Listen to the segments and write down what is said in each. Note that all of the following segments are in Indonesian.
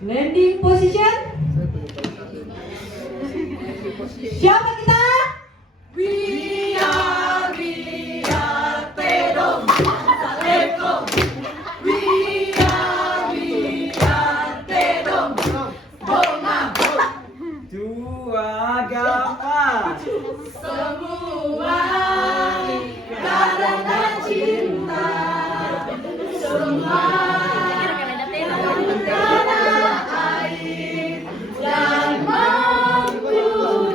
Landing position. Siapa kita? We are Tedong. Assalamualaikum. We are Tedong. Bunga. Dua agama. Semua karena cinta. Semua tanah air dan mampu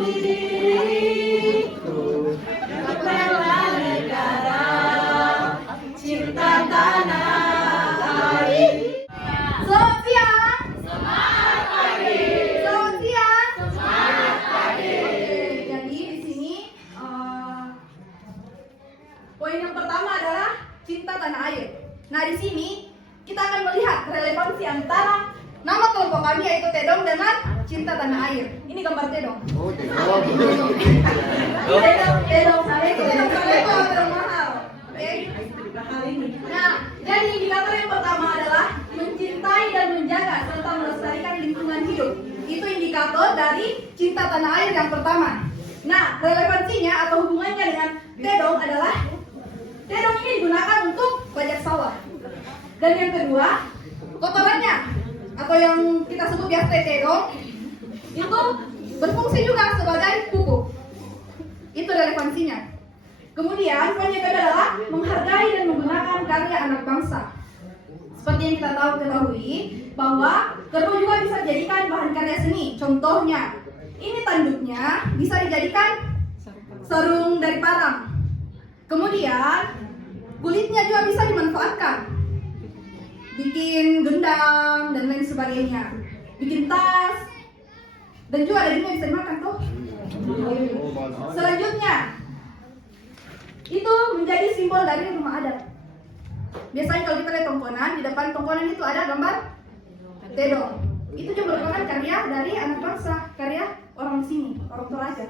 diriku bela negara, cinta tanah air. Selamat siang. Selamat pagi. Selamat siang. Selamat pagi. Jadi di sini poin yang pertama adalah cinta tanah air. Nah, di sini kita akan melihat relevansi antara nama kelompok kami yaitu Tedong dengan cinta tanah air. Ini gambar Tedong. Oh, Tedong saya itu Tedong mahal. Oke. Nah, jadi indikator yang pertama adalah mencintai dan menjaga serta melestarikan lingkungan hidup. Itu indikator dari cinta tanah air yang pertama. Nah, relevansinya atau hubungannya dengan Tedong adalah Tedong ini digunakan untuk bajak sawah. Dan yang kedua, kotorannya atau yang kita sebut biasa Tedong itu berfungsi juga sebagai pupuk. Itu relevansinya. Kemudian poin yang kedua adalah menghargai dan menggunakan karya anak bangsa. Seperti yang kita ketahui bahwa kerbau juga bisa dijadikan bahan karya seni. Contohnya, ini tanduknya bisa dijadikan sarung dari parang. Kemudian kulitnya juga bisa dimanfaatkan, bikin gendang dan lain sebagainya, bikin tas, dan juga dagingnya bisa dimakan tuh. Selanjutnya, itu menjadi simbol dari rumah adat. Biasanya kalau kita lihat tongkonan, di depan tongkonan itu ada gambar Tedong. Itu juga merupakan karya dari anak bangsa, karya orang sini, orang Toraja.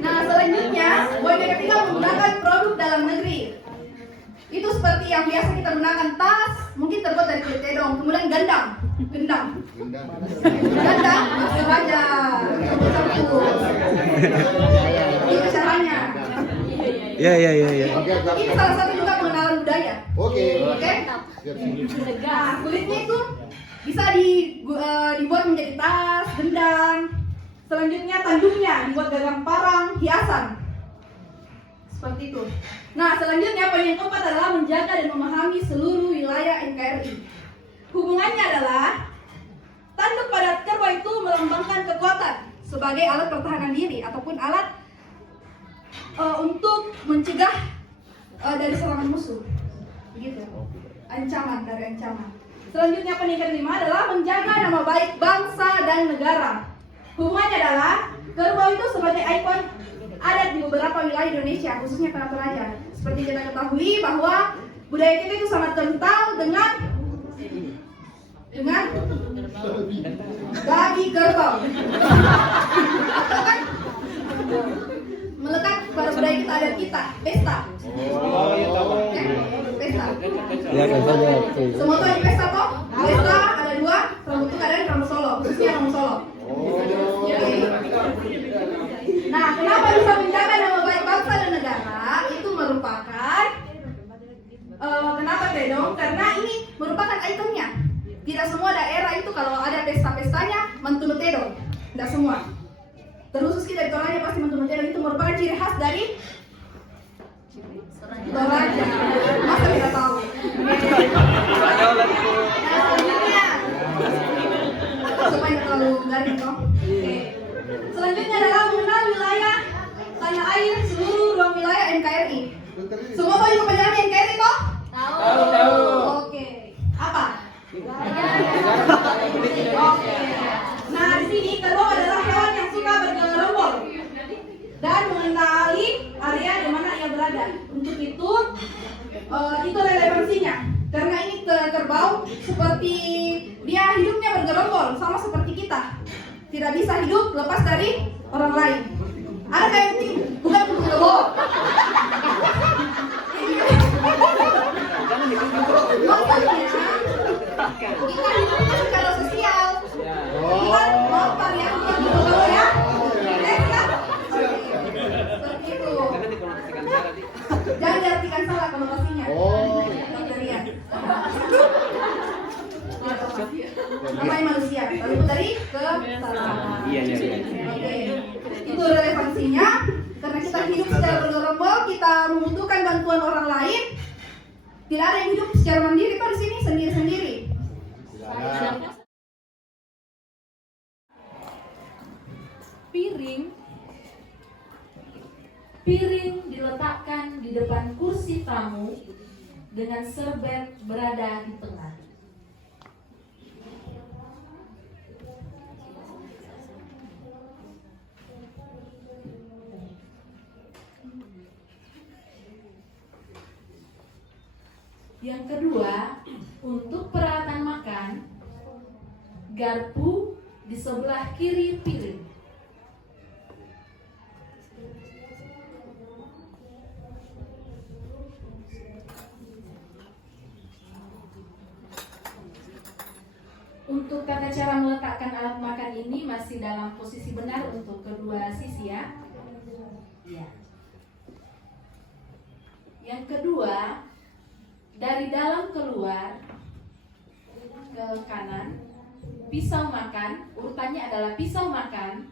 Nah, selanjutnya, poin yang ketiga menggunakan produk dalam negeri. Itu seperti yang biasa kita gunakan tas, mungkin terbuat dari kulit Tedong. Kemudian gendang, bahasa Raja. Itu caranya. Ya. Ini salah satu juga pengenalan budaya. Oke. Nah, kulitnya itu bisa dibuat menjadi tas, gendang. Selanjutnya tanduknya dibuat gagang parang, hiasan. Seperti itu. Nah, selanjutnya poin yang keempat adalah menjaga dan memahami seluruh wilayah NKRI. Hubungannya adalah tanduk pada kerbau itu melambangkan kekuatan sebagai alat pertahanan diri ataupun alat untuk mencegah dari serangan musuh. Begitu. Ancaman dari ancaman. Selanjutnya poin yang kelima adalah menjaga nama baik bangsa dan negara. Hubungannya adalah kerbau itu sebagai ikon adat di beberapa wilayah Indonesia, khususnya Tanah Toraja. Seperti kita ketahui bahwa budaya kita itu sangat kental dengan babi kerbau. Atau kan melekat pada budaya kita, adat kita, pesta. Pesta. Ya kan saja. Semua tuh di pesta toh? Pesta ada dua, rambut ada di rambut Solo, khususnya rambut Solo. Nah, kenapa bisa menjaga nama baik bangsa dan negara? Itu merupakan kenapa Tedong? Karena ini merupakan ikonnya. Tidak semua daerah itu kalau ada pesta-pestanya mentunut Tedong. Tidak semua. Terkhusus kita di Toraja pasti mentunut Tedong. Itu merupakan ciri khas dari Toraja. Masa kita tahu? Nah, selanjutnya supaya terlalu garing toh. Oke. Selanjutnya adalah mengenal wilayah tanah air seluruh ruang wilayah NKRI. Semua tahu itu penjelasan NKRI toh? Tahu. Oke. Apa? Oke. Nah, di sini kerbau adalah hewan yang suka bergerombol dan mengenali area di mana ia berada. Untuk itu relevansinya. Karena ini kerbau seperti dia hidupnya bergerombol sama seperti kita. Tidak bisa hidup lepas dari orang lain. Ada kayak ini, bukan bergerombol. Maksudnya Kita hidupnya secara sosial. Ya. Kita mau kalian gitu ya. Siap? Seperti itu. Jangan dikonotasikan salah, Dik. Jangan diartikan salah konotasinya. Lihat. Namanya manusia. Lalu dari ke salah. Iya. Oke. Itu relevansinya. Karena kita hidup secara bergerombol, kita membutuhkan bantuan orang lain. Tidak ada yang hidup secara mandiri kok di sini sendiri-sendiri. Piring diletakkan di depan kursi tamu dengan serbet berada di tengah. Yang kedua, untuk peralatan makan, garpu di sebelah kiri piring. Untuk tata cara meletakkan alat makan ini masih dalam posisi benar untuk kedua sisi ya. Ya. Yang kedua, dari dalam keluar ke kanan, pisau makan, urutannya adalah pisau makan,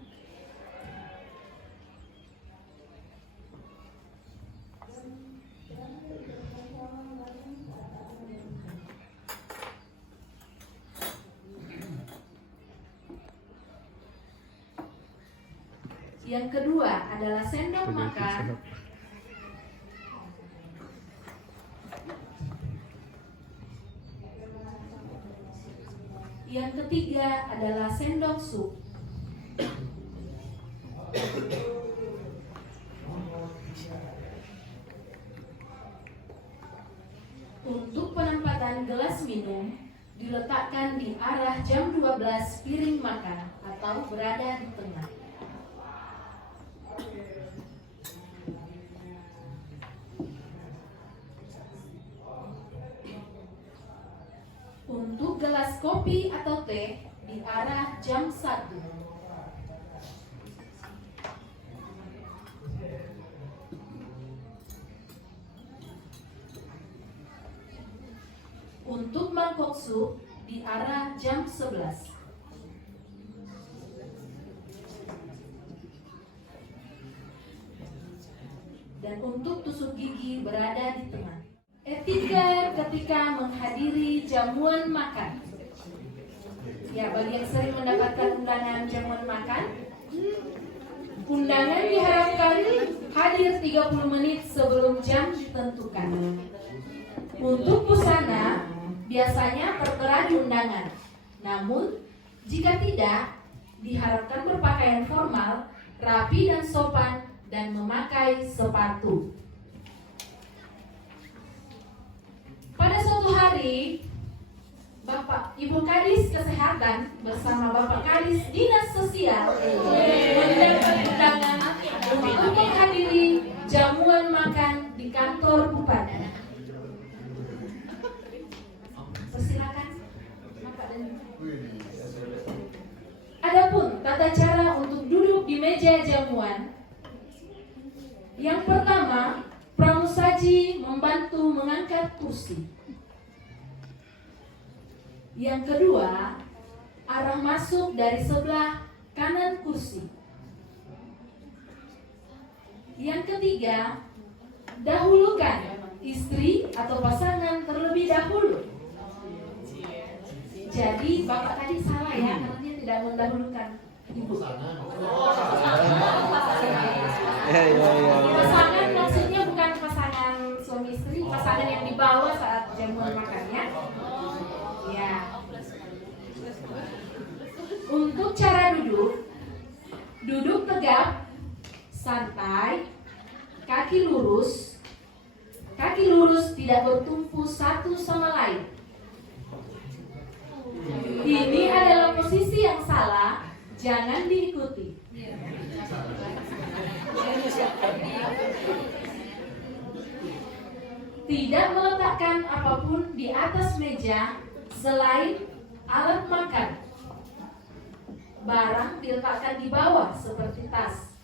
yang kedua adalah sendok makan, yang ketiga adalah sendok sup. Untuk penempatan gelas minum diletakkan di arah jam 12 piring makan atau berada di tengah. Untuk gelas kopi atau teh di arah jam 1. Untuk mangkok sup di arah jam 11. Dan untuk tusuk gigi berada di tengah. Etika ketika menghadiri jamuan makan. Ya, bagi yang sering mendapatkan undangan jamuan makan, undangan diharapkan hadir 30 menit sebelum jam ditentukan. Untuk busana, biasanya tertera di undangan. Namun, jika tidak, diharapkan berpakaian formal, rapi dan sopan, dan memakai sepatu. Pada suatu hari, Bapak Ibu Kadis Kesehatan bersama Bapak Kadis Dinas Sosial mendapat undangan untuk menghadiri jamuan makan di kantor Bupati. Persilakan, Bapak dan Ibu. Adapun tata cara untuk duduk di meja jamuan. Yang pertama, pramusaji membantu mengangkat kursi. Yang kedua, arah masuk dari sebelah kanan kursi. Yang ketiga, dahulukan istri atau pasangan terlebih dahulu. Jadi Bapak tadi salah ya, karena dia tidak mendahulukan ibu. Pasangan maksudnya bukan pasangan suami istri, pasangan yang dibawa saat jamuan makannya. Ya. Untuk cara duduk, duduk tegap, santai, kaki lurus tidak bertumpu satu sama lain. Ini adalah posisi yang salah, jangan diikuti. Tidak meletakkan apapun di atas meja selain Alat makan. Barang diletakkan di bawah seperti tas.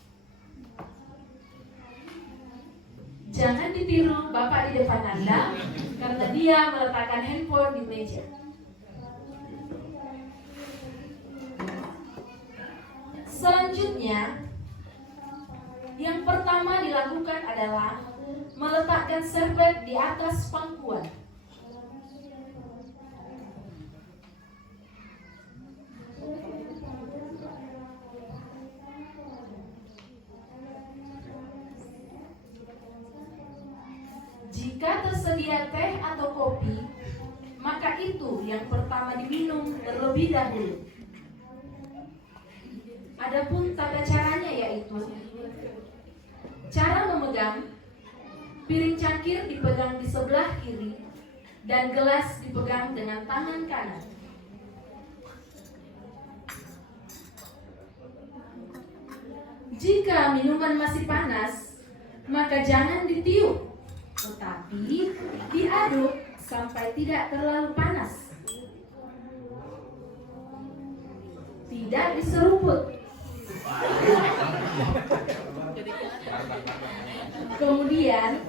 Jangan ditiru Bapak di depan Anda karena dia meletakkan handphone di meja. Selanjutnya, yang pertama dilakukan adalah meletakkan serbet di atas pangkuan. Jika tersedia teh atau kopi, maka itu yang pertama diminum terlebih dahulu. Adapun tata caranya yaitu cara memegang. Piring cangkir dipegang di sebelah kiri dan gelas dipegang dengan tangan kanan. Jika minuman masih panas, maka jangan ditiup, tetapi diaduk sampai tidak terlalu panas. Tidak diseruput. Kemudian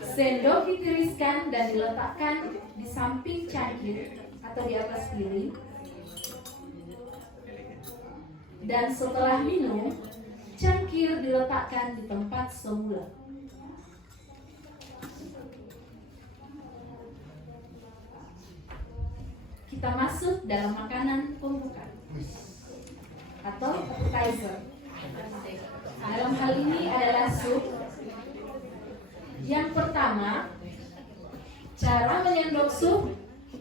sendok ditiriskan dan diletakkan di samping cangkir atau di atas piring. Dan setelah minum, cangkir diletakkan di tempat semula. Kita masuk dalam makanan pembuka atau appetizer. Dalam hal ini adalah sup. Yang pertama, cara menyendok sup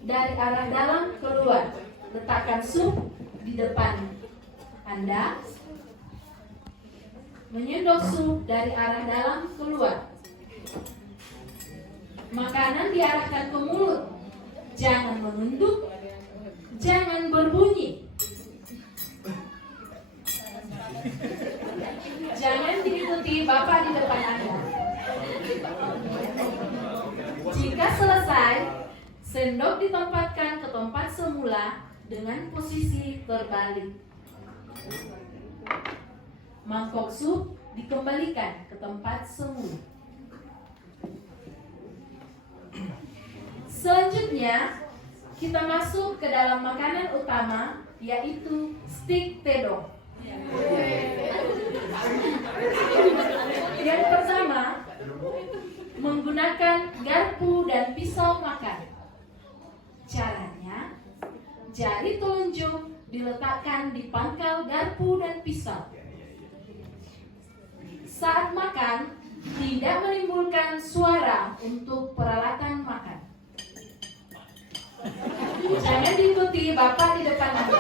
dari arah dalam keluar. Letakkan sup di depan Anda. Menyendok sup dari arah dalam keluar. Makanan diarahkan ke mulut. Jangan menunduk, jangan berbunyi. Jangan diikuti Bapak di depan Anda. Jika selesai, sendok ditempatkan ke tempat semula dengan posisi terbalik. Mangkok sup dikembalikan ke tempat semula. Selanjutnya, kita masuk ke dalam makanan utama, yaitu stik tedong. Yang pertama, menggunakan garpu dan pisau makan. Caranya, jari telunjuk diletakkan di pangkal garpu dan pisau. Saat makan, tidak menimbulkan suara untuk peralatan makan. Jangan diikuti Bapak di depan Anda.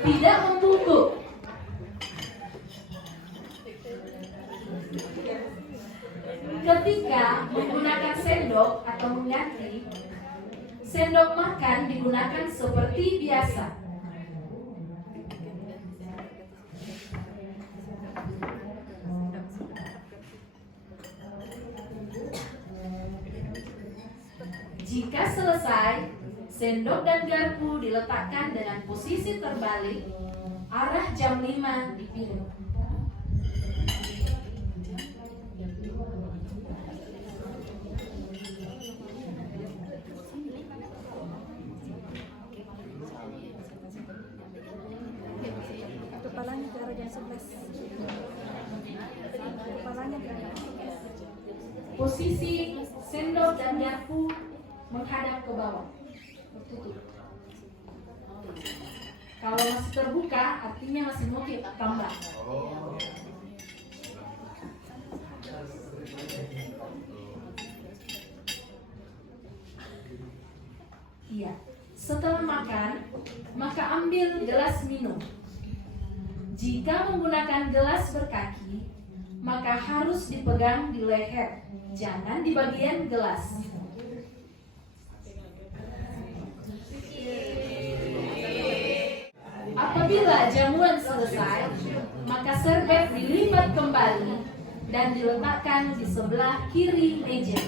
Tidak membungkuk. Ketika menggunakan sendok atau mengganti, sendok makan digunakan seperti biasa. Jika selesai, sendok dan garpu diletakkan dengan posisi terbalik, arah jam 5 di piring. Kepalanya ke arah jam 11. Kepalanya ke arah. Posisi sendok dan garpu menghadap ke bawah, tertutup. Kalau masih terbuka, artinya masih mau kita tambah. Iya. Setelah makan, maka ambil gelas minum. Jika menggunakan gelas berkaki, maka harus dipegang di leher, jangan di bagian gelas. Apabila jamuan selesai, maka serbet dilipat kembali dan diletakkan di sebelah kiri meja.